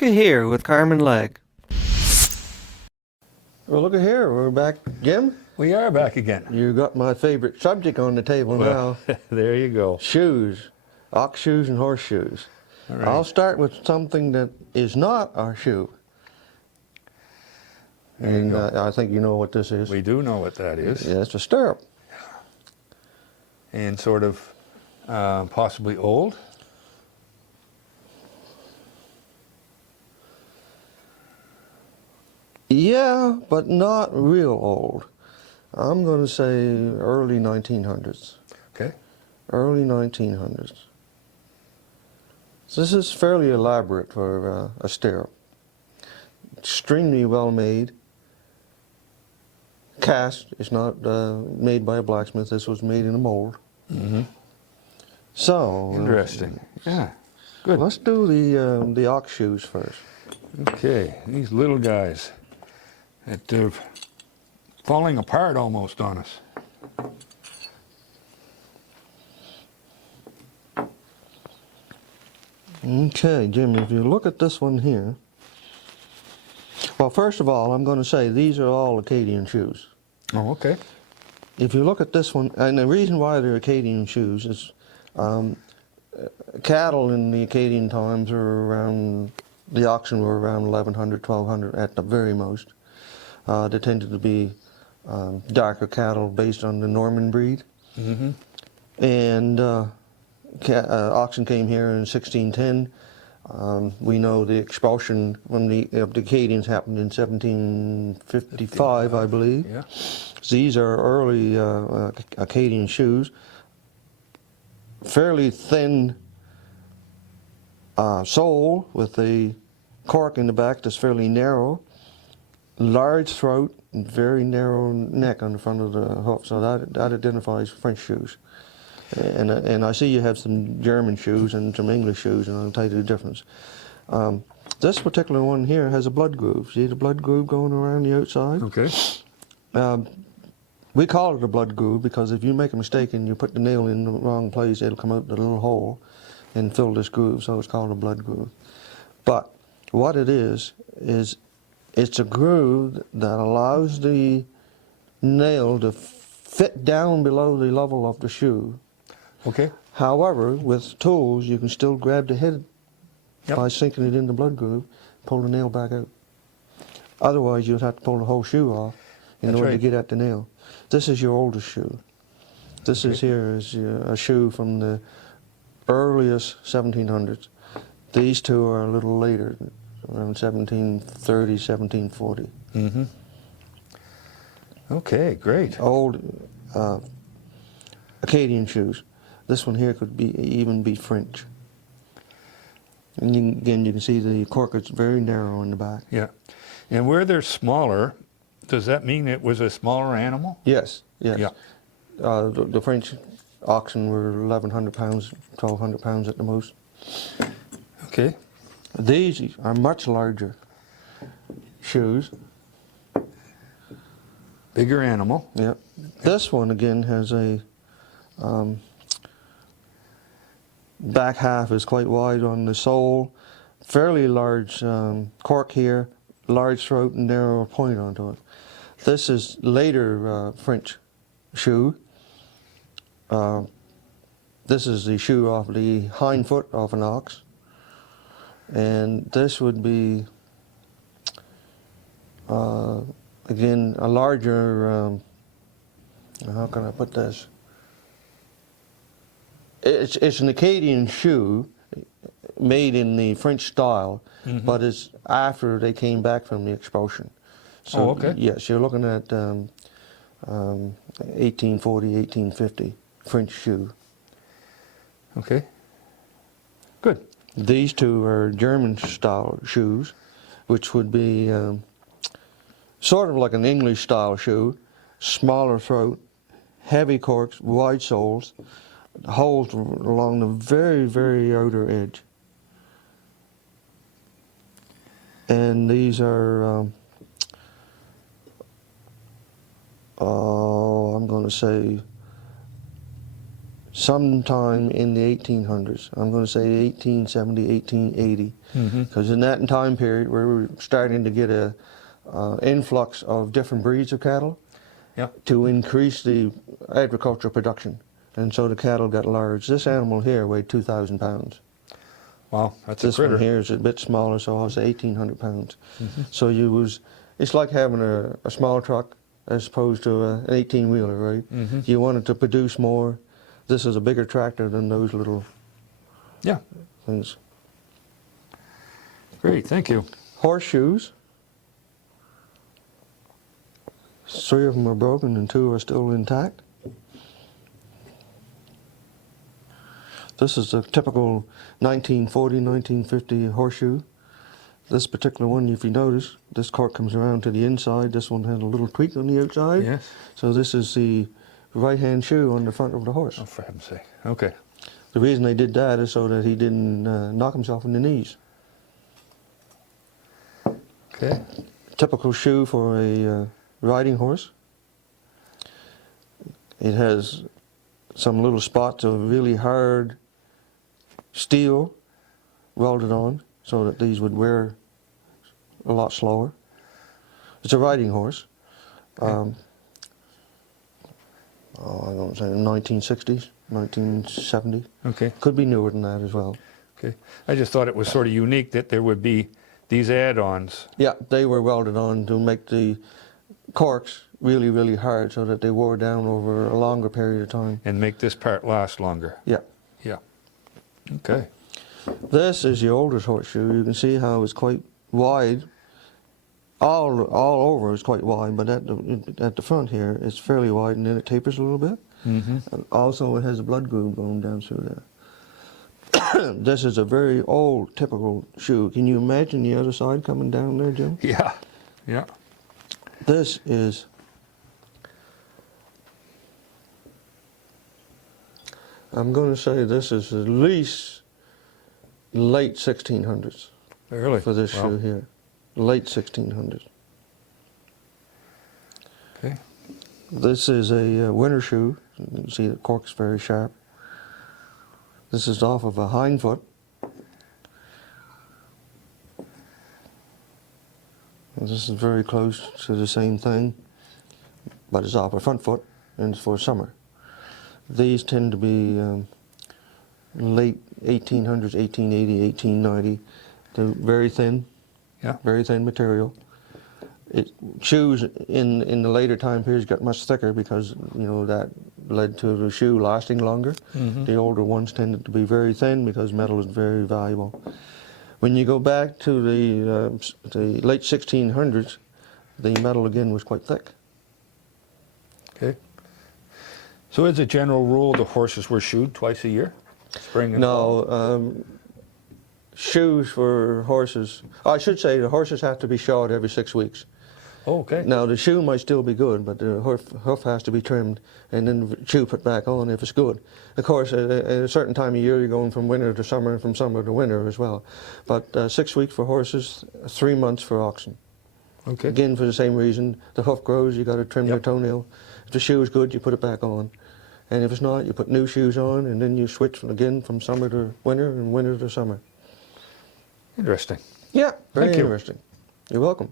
Looky here with Carmen Legge. Well, look at here, we're back, Jim. We are back again. You got my favorite subject on the table Well, now. there you go. Shoes, ox shoes and horseshoes. All right. I'll start with something that is not our shoe. And I think you know what this is. We do know what that is. Yeah, it's a stirrup. And sort of possibly old. Yeah, but not real old. I'm going to say early 1900s. Okay. Early 1900s. So this is fairly elaborate for a stirrup. Extremely well made. Cast. It's not made by a blacksmith. This was made in a mold. Mm-hmm. So Interesting. Yeah. Good. Let's do the ox shoes first. Okay. These little guys that are falling apart almost on us. Okay, Jim, if you look at this one here, well, first of all, I'm going to say these are all Acadian shoes. Oh, okay. If you look at this one, and the reason why they're Acadian shoes is cattle in the Acadian times were around, the oxen were around 1100, 1200 at the very most. They tended to be darker cattle based on the Norman breed. Mm-hmm. And oxen came here in 1610. We know the expulsion of the Acadians happened in 1755, I believe. Yeah. These are early Acadian shoes. Fairly thin sole with the cork in the back that's fairly narrow. Large throat and very narrow neck on the front of the hoof, so that identifies French shoes. And I see you have some German shoes and some English shoes, and I'll tell you the difference. This particular one here has a blood groove. See the blood groove going around the outside? Okay. We call it a blood groove because if you make a mistake and you put the nail in the wrong place, it'll come out the little hole and fill this groove, so it's called a blood groove. But what it is it's a groove that allows the nail to fit down below the level of the shoe. Okay. However, with tools, you can still grab the head by Yep. sinking it in the blood groove, pull the nail back out. Otherwise, you'd have to pull the whole shoe off in That's order to right. get at the nail. This is your oldest shoe. This is here is a shoe from the earliest 1700s. These two are a little later, around 1730, 1740. Mm-hmm. Okay, great. Old Acadian shoes. This one here could even be French. And again, you can see the cork is very narrow in the back. Yeah. And where they're smaller, does that mean it was a smaller animal? Yes, yes. Yeah. The French oxen were 1,100 pounds, 1,200 pounds at the most. Okay. These are much larger shoes. Bigger animal. Yep. This one again has a back half is quite wide on the sole, fairly large cork here, large throat and narrow point onto it. This is later French shoe. This is the shoe off the hind foot of an ox, and this would be again a larger. How can I put this? It's an Acadian shoe made in the French style, Mm-hmm. but it's after they came back from the expulsion. So, Oh, okay. Yes, you're looking at 1840, 1850 French shoe. Okay. Good. These two are German style shoes, which would be sort of like an English style shoe, smaller throat, heavy corks, wide soles, holes along the very, very outer edge. And these are, I'm going to say sometime in the 1800s. I'm going to say 1870, 1880, because in that time period we were starting to get a influx of different breeds of cattle Yeah. to increase the agricultural production, and so the cattle got large. This animal here weighed 2,000 pounds. Wow, that's This a critter. one here is a bit smaller, so I'll say 1,800 pounds. So it's like having a small truck as opposed to an 18-wheeler, right? You wanted to produce more. This is a bigger tractor than those little Yeah, things. great, thank you. Horseshoes. 3 of them are broken and 2 are still intact. This is a typical 1940, 1950 horseshoe. This particular one, if you notice, this cork comes around to the inside. This one had a little tweak on the outside. Yes. So this is the right-hand shoe on the front of the horse. Oh, for heaven's sake. Okay. The reason they did that is so that he didn't knock himself in the knees. Okay. Typical shoe for a riding horse. It has some little spots of really hard steel welded on so that these would wear a lot slower. It's a riding horse. I don't say 1960s, 1970. Okay. Could be newer than that as well. Okay. I just thought it was sort of unique that there would be these add-ons. Yeah, they were welded on to make the corks really, really hard so that they wore down over a longer period of time. And make this part last longer. Yeah. Yeah. Okay. This is the oldest horseshoe. You can see how it's quite wide. All over it's quite wide, but at the front here it's fairly wide, and then it tapers a little bit. And also it has a blood groove going down through there. This is a very old, typical shoe. Can you imagine the other side coming down there, Jim? Yeah. Yeah. This is I'm going to say this is at least late 1600s Really? for this Wow. shoe here. Late 1600s. Okay. This is a winter shoe. You can see the cork's very sharp. This is off of a hind foot. And this is very close to the same thing, but it's off a front foot, and it's for summer. These tend to be late 1800s, 1880, 1890. They're very thin. Yeah. Very thin material. Shoes in the later time periods got much thicker because, you know, that led to the shoe lasting longer. The older ones tended to be very thin because metal is very valuable. When you go back to the late 1600s, the metal again was quite thick. Okay. So as a general rule, the horses were shoed twice a year? Spring and fall? No, shoes for horses, I should say the horses have to be shod every 6 weeks. Oh, okay. Now the shoe might still be good, but the hoof has to be trimmed and then the shoe put back on if it's good. Of course, at a certain time of year you're going from winter to summer and from summer to winter as well. But 6 weeks for horses, 3 months for oxen. Okay. Again, for the same reason, the hoof grows, you got to trim your Yep. toenail. If the shoe is good, you put it back on. And if it's not, you put new shoes on and then you switch again from summer to winter and winter to summer. Interesting. Yeah, very Thank you. interesting. You're welcome.